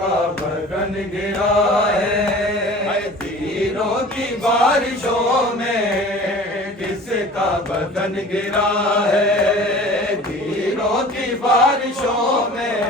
का बदन गिरा है तीरों की बारिशों में, किसका बदन गिरा है तीरों की बारिशों में,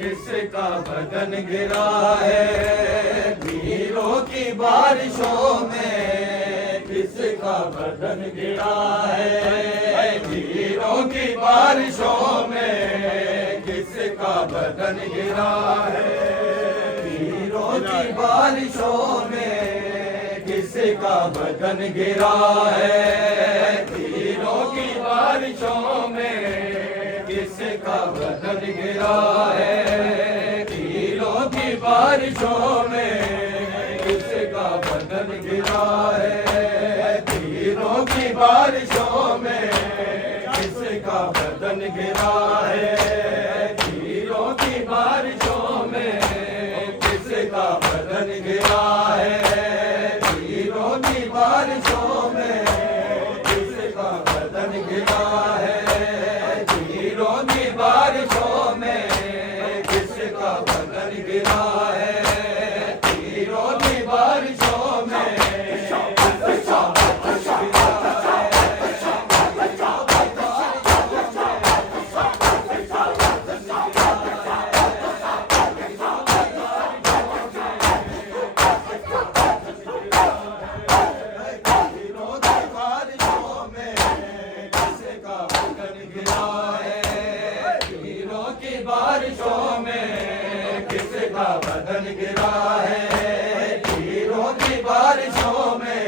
किसका बदन गिरा है तीरों की बारिशों में, किसका बदन गिरा है तीरों की बारिशों में, किसका बदन गिरा है तीरों की बारिशों में, किसका बदन गिरा है तीरों की बारिशों में, किसका बदन गिरा है तीरों की बारिशों में, किसका बदन गिरा है तीरों की बारिशों में, किसका बदन गिरा है तीरों की बारिशों में, किसका बदन गिरा है तीरों की बारिशों में, किसका बदन गिरा है तीरों की बारिशों में, किसका बदन गिरा है तीरों की बारिशों में, बारिशों में किसका बदन गिरा है तीरों की बारिशों में,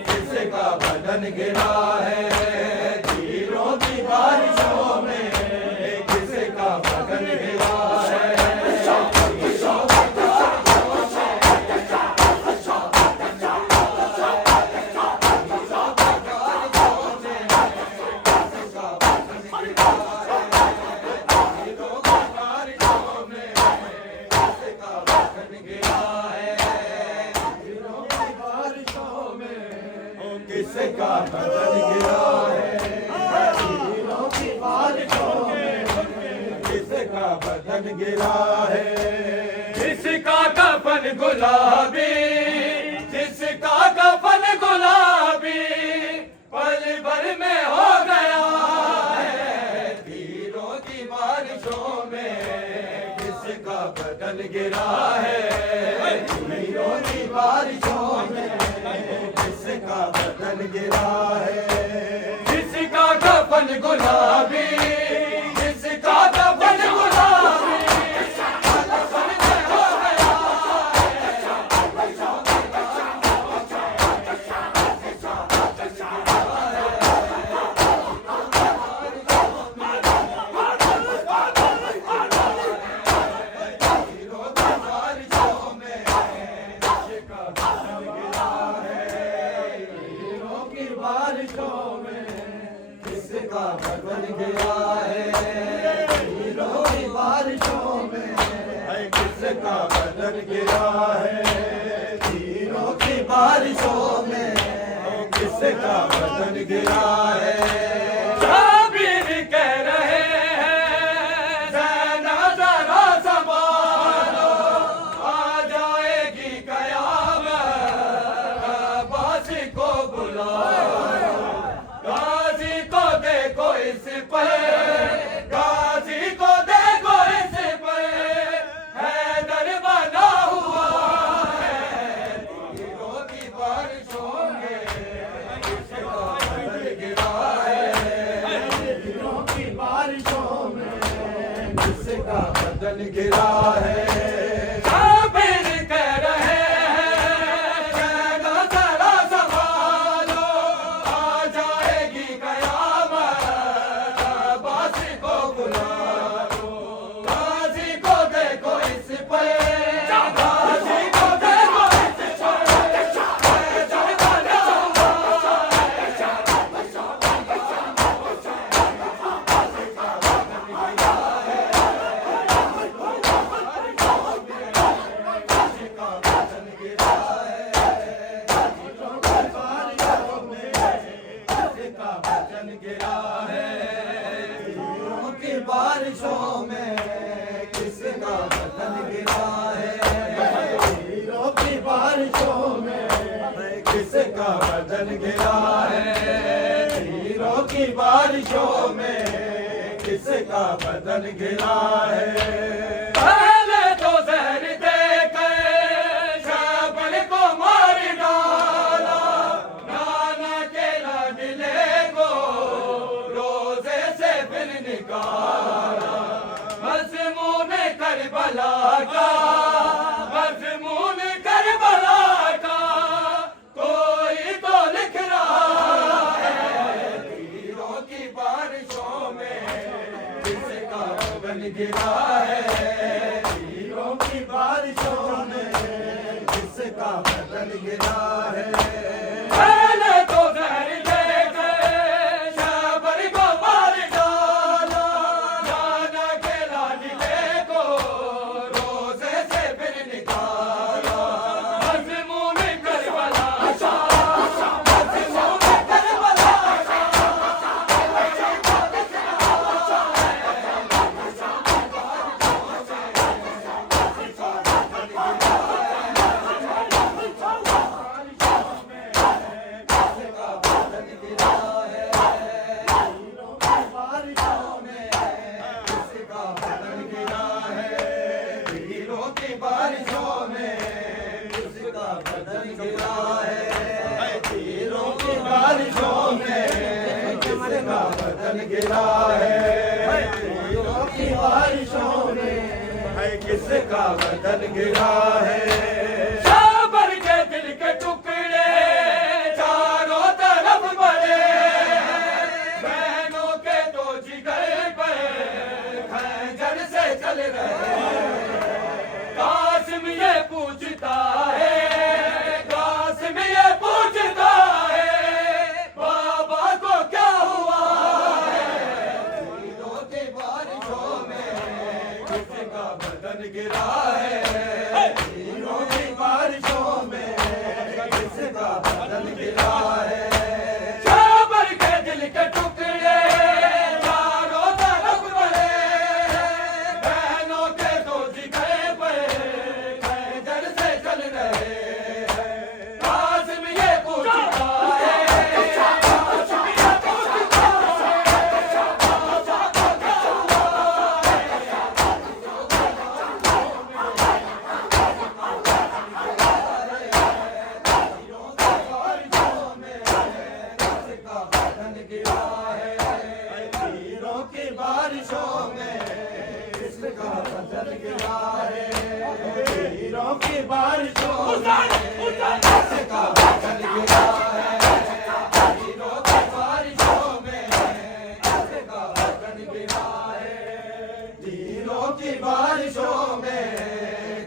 किसका बदन गिरा है तीरों की बारिशों में, किसका बदन गिरा है किसका बदन गिरा है तीरों की बारिशों में, किसका बदन गिरा है जिसका कफन गुलाबी, जिसका कफन गुलाबी पल भर में हो गया है तीरों की बारिशों में, किसका बदन गिरा है तीरों की बारिशों में, किसका बदन गिरा है कफन गुलाबी, किसका कफन गुलाबी, बारिशों में किसका बदन गिरा है, हीरों की बारिशों में किसका बदन गिरा है, हीरों की बारिशों में किसका बदन गिरा है। शाबिर कह रहे हैं ज़रा ज़रा संभालो, आ जाएगी कयामत, अब्बास को बुलाओ, गाजी को देखो इस पर, गाजी को देखो इस पर, हैदर बना हुआ है, तीरों की बारिशों में किसका बदन गिरा है, तीरों की बारिशों में किसका बदन गिरा है। शाबिर कह रहे हैं ज़रा ज़रा संभालो, आ जाएगी कयामत, अब्बास को बुलाओ, गाजी को देखो इस पर, गाजी को देखो इस पर, हैदर बना हुआ है, बारिशों में किसका बदन गिरा है, हीरों की बारिशों में किसका बदन गिरा है, हीरों की बारिशों में किसका बदन गिरा है। पहले तो जहर देकर शाबिर को मार डाला, नाना के लाडले को रोजे से फिर निकाला, मज़मून करबला का, मज़मून करबला का कोई तो लिख रहा है, तीरों की बारिशों में किसका बदन गिरा है, तीरों की बारिशों में किसका बदन गिरा है। पहले तो जहर देकर शाबिर को मार डाला, नाना के लाडले को रोजे से फिर निकाला, मज़मून करबला का, मज़मून करबला का बारिशों में किसका बदन गिरा है, तीरों की बारिशों में किसका बदन गिरा है, तीरों की बारिशों में किसका बदन गिरा है। शाबिर के दिल के टुकड़े चारों तरफ बड़े, बहनों के तो जिगर पर खंजर से चल रहे, कासिम ये पूछता है, कासिम ये पूछता है, बाबा को क्या हुआ है, तीरों की बारिशों में किसका बदन गिरा है, तीरों की बारिशों में किसका बदन गिरा है। शाबिर के दिल के टुकड़े चारों तरफ बड़े, बहनों के तो जिगर पर खंजर से चल रहे हैं, कासिम ये पूछता है, कासिम ये पूछता है, बाबा को क्या हुआ है, तीरों की बारिशों में किसका बदन गिरा है, बारिशों में किसका बदन गिरा है हीरों की बारिशों में किसका बदन गिरा है हीरों की बारिशों में किसका बदन गिरा है हीरों की बारिशों में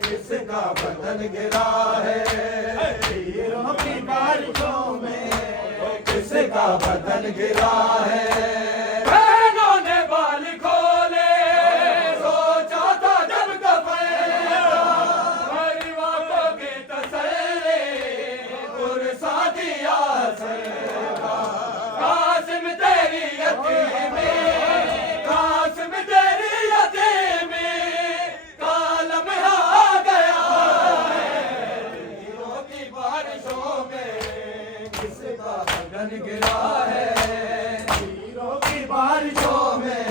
किसका बदन गिरा है हीरों की बारिशों में किसका बदन गिरा है बहनों ने बाल खोले सोचा था जब परिवार को भी तसल्ली गुरसा दिया सरेगा कासिम तेरी यतीमी कासिम तेरी यतीमी कालम आ गया है हीरों की बारिशों में किसका बदन गिरा है हीरों की बारिशों में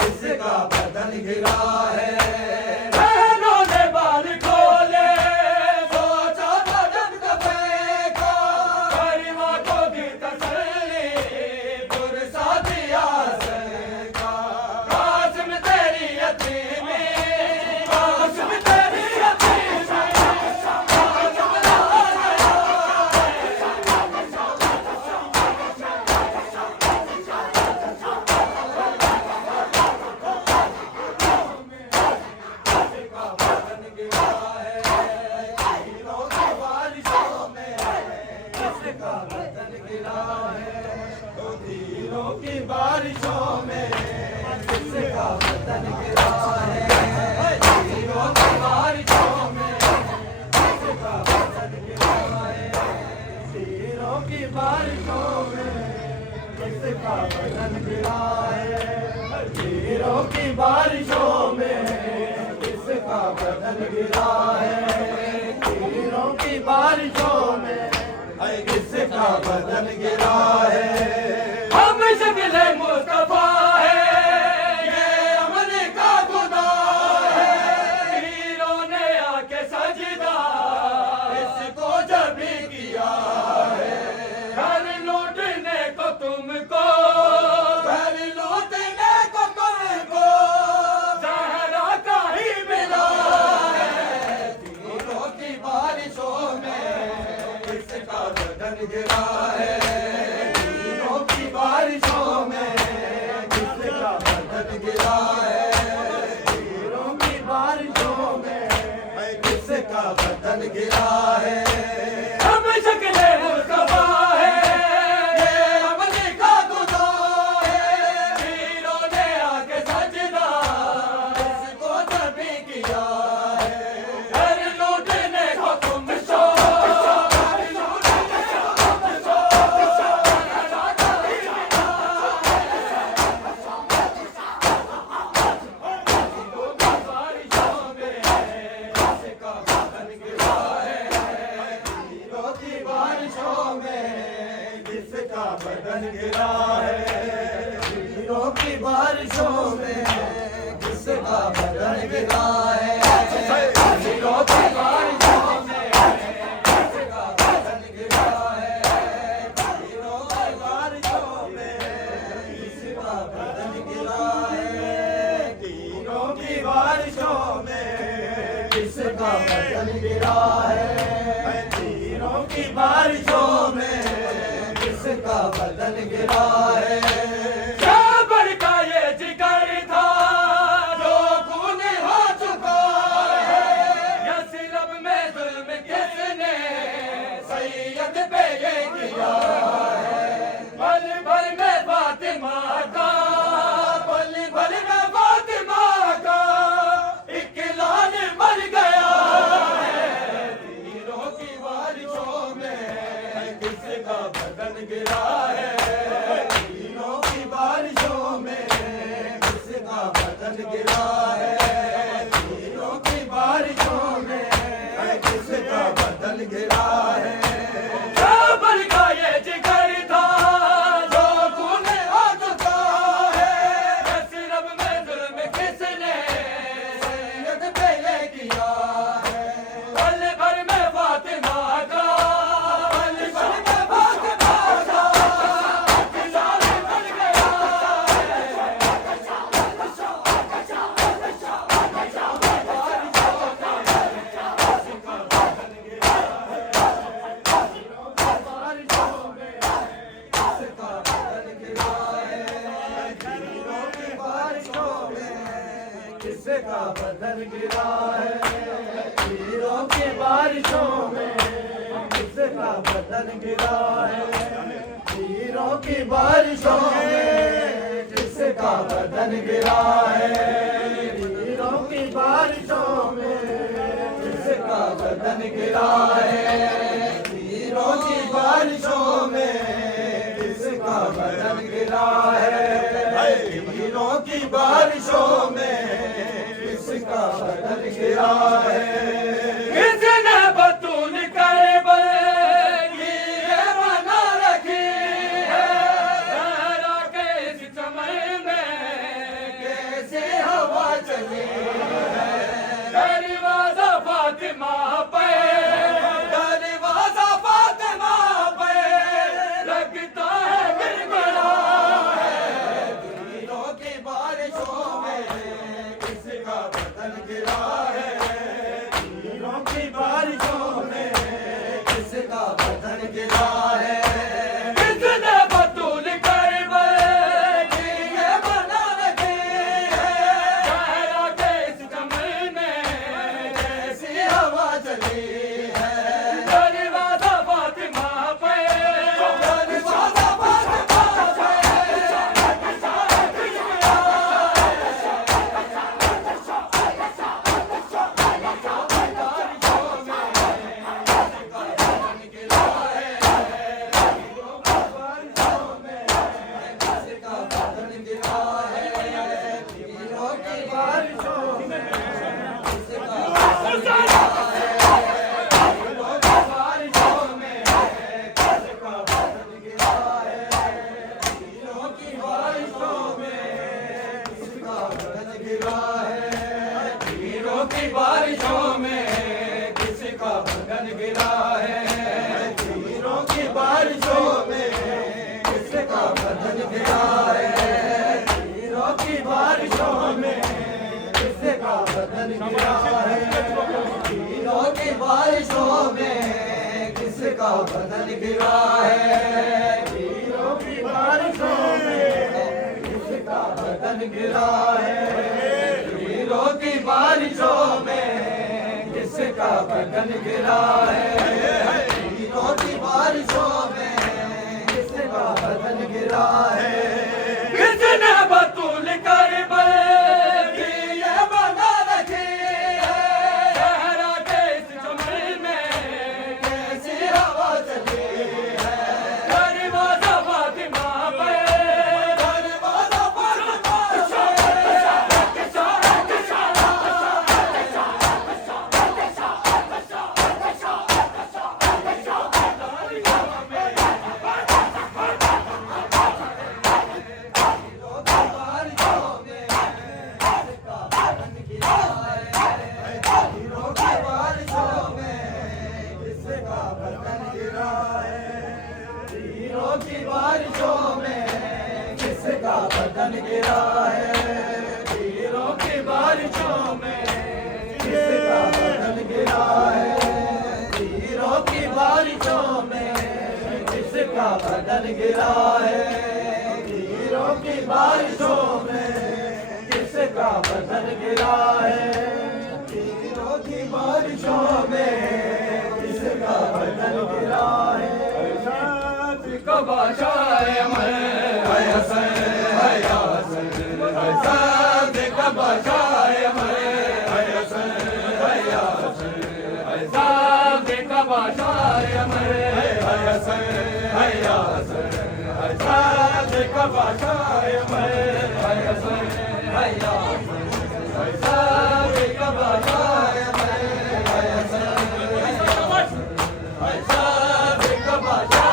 किसका बदन गिरा है बहनों ने बाल खोले सोचा था जब का परिवार को भी तसल्ली गुरसा दिया सरेगा कासिम तेरी यतीमी कासिम तेरी यतीमी कासिम आ गया किसका बदन गिरा है हीरों की बारिशों में किसका बदन गिरा है हीरों की बारिशों में किसका बदन गिरा है हीरों की बारिशों में किसका बदन गिरा है हीरों की बारिशों में किसका बदन गिरा है हीरों की बारिशों में किसका बदन गिरा है हीरों की बारिशों में किसका बदन गिरा है हम शक्ल मुस्तफा है ये अमल का खुदा है हीरों ने आके सजदा इसको जब भी किया है घर लूटने को तुमको घर लूटने को तुमको ज़हरा का ही मिला है हीरों की बारिशों में किसका बदन गिरा है हीरों की बारिशों में किसका बदन गिरा है हीरों की बारिशों में किसका बदन गिरा है हम शक्ल मुस्तफा है ये अमल का खुदा है हीरों ने आके सजदा इसको जब भी किया है घर लूटने को तुमको घर लूटने को तुमको ज़हरा का ही मिला है हीरों की बारिशों में किसका बदन गिरा है हीरों की बारिशों में किसका बदन गिरा है हीरों की बारिशों में किसका बदन गिरा है हीरों की बारिशों में किसका बदन गिरा है हीरों की बारिशों में किसका बदन गिरा है हीरों की बारिशों में किसका बदन गिरा है हीरों की बारिशों में किसका बदन गिरा है क्या बड़का ये जिगर था जो खून हो चुका है यसरब में जुल्म किसने सैयद पे ये किया है पल भर में फातिमा का पल भर में फातिमा का इकलान मर गया है हीरों की बारिशों में किसका बदन गिरा है हीरों किसका बदन गिरा है, हीरों की बारिशों में किसका बदन गिरा है, हीरों की बारिशों में किसका बदन गिरा है, हीरों की बारिशों में किसका बदन गिरा है, हीरों की बारिशों में किसका बदन गिरा है, हीरों की बारिशों में किसका बदन गिरा है। किसने बतूल करबल की ये बना रखी है, जहरा के इस चमन में कैसे हवा चली है, दरवाजा फातिमा पे, दरवाजा फातिमा पे लगता है गिड़गिड़ा है, हीरों की बारिशों में किसका बदन गिरा है, हीरों की बारिशों में किसका बदन गिरा है। किसने बतूल करबल की ये बना रखी है, जहरा के इस चमन में कैसी हवा चली है, दरवाजा फातिमा पे, दरवाजा फातिमा पे हीरों की बारिशों में किसका बदन गिरा है, हीरों की बारिशों में किसका बदन गिरा है, हीरों की बारिशों में किसका बदन गिरा है, हीरों की बारिशों में किसका बदन गिरा है, हीरों की बारिशों में किसका बदन गिरा है, हीरों की बारिशों में किसका बदन गिरा है, हीरों की बारिशों में किसका बदन गिरा है। किसने बतूल करबल की ये बना रखी है, जहरा के इस चमन में कैसी हवा चली है, दरवाजा फातिमा पे, दरवाजा फातिमा हीरों की बारिशों में किसका बदन गिरा है, हीरों की बारिशों में किसका बदन गिरा है, हीरों की बारिशों में किसका बदन गिरा है, हीरों की बारिशों में किसका बदन गिरा है, हीरों की बारिशों में किसका बदन गिरा है। बादशाह अमर है हसन है यासन, सादिक बादशाह अमर है हसन है यासन, सादिक बादशाह अमर है हसन है यासन, सादिक बादशाह अमर है हसन है यासन, सादिक बादशाह अमर है हसन है यासन, सादिक बादशाह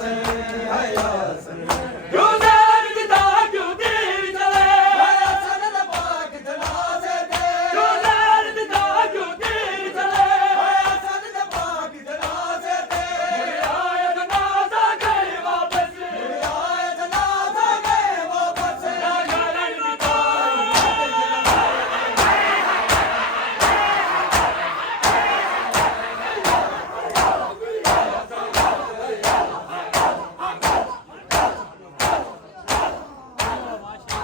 से